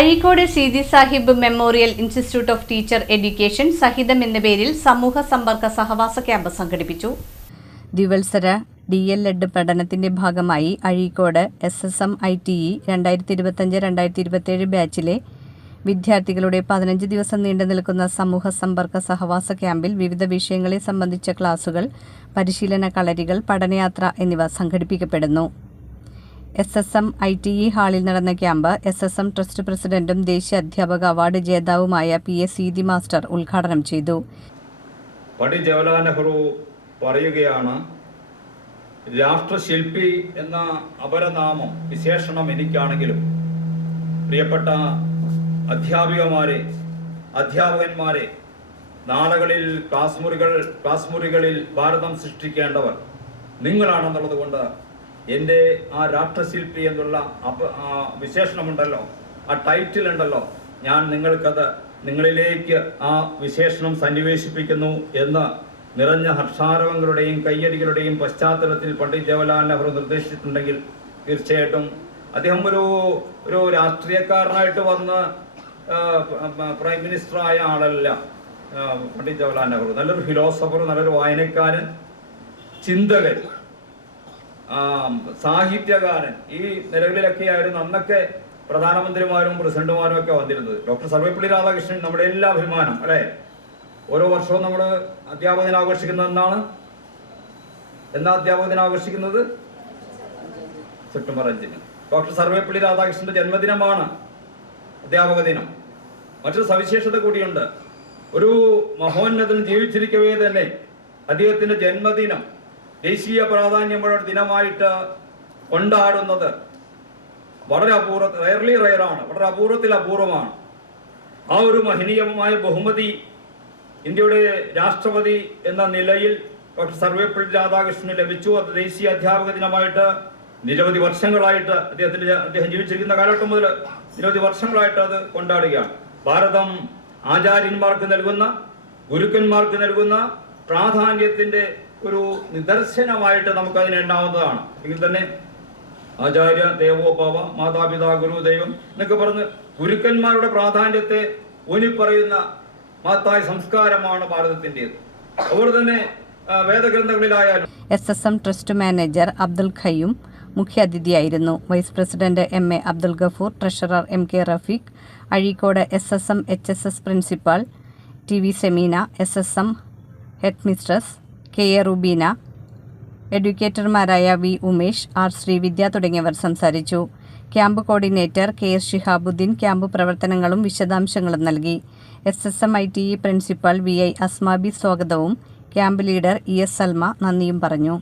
Azhikode Seethi Sahib memorial institute of teacher education സഹിതം എന്ന പേരിൽ സമൂഹ സമ്പർക്ക സഹവാസ ക്യാമ്പ് സംഘടിപ്പിച്ചു. ദ്വിവത്സര DL.Ed പഠനത്തിന്റെ ഭാഗമായി അഴീക്കോട് SSM ITE 2025-2027 ബാച്ചിലെ വിദ്യാർത്ഥികളുടെ 15 ദിവസം നീണ്ടു നിൽക്കുന്ന സമൂഹ സമ്പർക്ക സഹവാസ ക്യാമ്പിൽ വിവിധ വിഷയങ്ങളെ സംബന്ധിച്ച ക്ലാസുകൾ, പരിശീലന കളരികൾ, പഠനയാത്ര എന്നിവ സംഘടിപ്പിക്കപ്പെടുന്നു. SSM ITE ഹാളിൽ നടന്ന ക്യാമ്പ് SSM ട്രസ്റ്റ് പ്രസിഡന്റും ദേശീയ അധ്യാപക അവാർഡ് ജേതാവുമായ PS സീതി മാസ്റ്റർ ഉദ്ഘാടനം ചെയ്തു. പണ്ഡിറ്റ് ജവഹർലാൽ നെഹ്റു പറയുകയാണ്, രാഷ്ട്രശില്പി എന്ന അപരനാമം വിശേഷണം എനിക്കാണെങ്കിലും പ്രിയപ്പെട്ട അധ്യാപകന്മാരെ നാളുകളിൽ ക്ലാസ് മുറികളിൽ ഭാരതം സൃഷ്ടിക്കേണ്ടവർ നിങ്ങളാണെന്നുള്ളത് കൊണ്ട് എൻ്റെ ആ രാഷ്ട്രശില്പി എന്നുള്ള വിശേഷണമുണ്ടല്ലോ, ആ ടൈറ്റിൽ ഉണ്ടല്ലോ, ഞാൻ നിങ്ങളിലേക്ക് ആ വിശേഷണം സന്നിവേശിപ്പിക്കുന്നു എന്ന് നിറഞ്ഞ ഹർഷാരവങ്ങളുടെയും കയ്യടികളുടെയും പശ്ചാത്തലത്തിൽ പണ്ഡിറ്റ് ജവഹർലാൽ നെഹ്റു നിർദ്ദേശിച്ചിട്ടുണ്ടെങ്കിൽ തീർച്ചയായിട്ടും അദ്ദേഹം ഒരു രാഷ്ട്രീയക്കാരനായിട്ട് വന്ന് പ്രൈം മിനിസ്റ്ററായ ആളല്ല പണ്ഡിറ്റ് ജവഹർലാൽ നെഹ്റു. നല്ലൊരു ഫിലോസഫർ, നല്ലൊരു വായനക്കാരൻ, ചിന്തകൻ, സാഹിത്യകാരൻ, ഈ നിലകളിലൊക്കെയായിരുന്നു അന്നൊക്കെ പ്രധാനമന്ത്രിമാരും പ്രസിഡന്റുമാരും ഒക്കെ വന്നിരുന്നത്. ഡോക്ടർ സർവേപ്പള്ളി രാധാകൃഷ്ണൻ നമ്മുടെ എല്ലാ അഭിമാനം അല്ലേ. ഓരോ വർഷവും നമ്മൾ അധ്യാപക ദിനം ആഘോഷിക്കുന്നത് എന്നാ അധ്യാപക ദിനം ആഘോഷിക്കുന്നത് സെപ്റ്റംബർ 5-ന്. ഡോക്ടർ സർവേപ്പള്ളി രാധാകൃഷ്ണന്റെ ജന്മദിനമാണ് അധ്യാപക ദിനം. മറ്റൊരു സവിശേഷത കൂടിയുണ്ട്. ഒരു മഹോന്നതൻ ജീവിച്ചിരിക്കവേ തന്നെ അദ്ദേഹത്തിന്റെ ജന്മദിനം ദേശീയ പ്രാധാന്യമുള്ള ദിനമായിട്ട് കൊണ്ടാടുന്നത് വളരെ വളരെ അപൂർവത്തിൽ അപൂർവമാണ്. ആ ഒരു മഹനീയമായ ബഹുമതി ഇന്ത്യയുടെ രാഷ്ട്രപതി എന്ന നിലയിൽ ഡോക്ടർ സർവേപ്പള്ളി രാധാകൃഷ്ണന് ലഭിച്ചു. അത് ദേശീയ അധ്യാപക ദിനമായിട്ട് നിരവധി വർഷങ്ങളായിട്ട് അദ്ദേഹം ജീവിച്ചിരിക്കുന്ന കാലഘട്ടം മുതൽ നിരവധി വർഷങ്ങളായിട്ട് അത് കൊണ്ടാടുകയാണ്. ഭാരതം ആചാര്യന്മാർക്ക് നൽകുന്ന, ഗുരുക്കന്മാർക്ക് നൽകുന്ന പ്രാധാന്യത്തിന്റെ ഒരു നിദർശനമായിട്ട് നമുക്കതിനെ എണ്ണാവുന്നതാണ്. എങ്കിൽ തന്നെ ആചാര്യ ദേവോഭവ, മാതാപിതാ ഗുരു ദൈവം എന്നൊക്കെ പറഞ്ഞ് ഗുരുക്കന്മാരുടെ പ്രാധാന്യത്തെ ഊന്നിപ്പറയുന്ന മഹത്തായ സംസ്കാരമാണ് ഭാരതത്തിൻ്റെത്. അതുപോലെ തന്നെ വേദഗ്രന്ഥങ്ങളിലായാലും. SSM trust manager Abdul Qayyum മുഖ്യാതിഥിയായിരുന്നു. Vice president MA Abdul Gafoor, treasurer MK Rafeeq, Azhikode SSM HSS principal TV Semeena, SSM headmistress KA Rubeena, എഡ്യൂക്കേറ്റർമാരായ V ഉമേഷ്, R ശ്രീവിദ്യ തുടങ്ങിയവർ സംസാരിച്ചു. Camp coordinator KS Shihabuddeen camp പ്രവർത്തനങ്ങളും വിശദാംശങ്ങളും നൽകി. SSM ITE principal VI Asmabi സ്വാഗതവും ക്യാമ്പ് ലീഡർ ES സൽമ നന്ദിയും പറഞ്ഞു.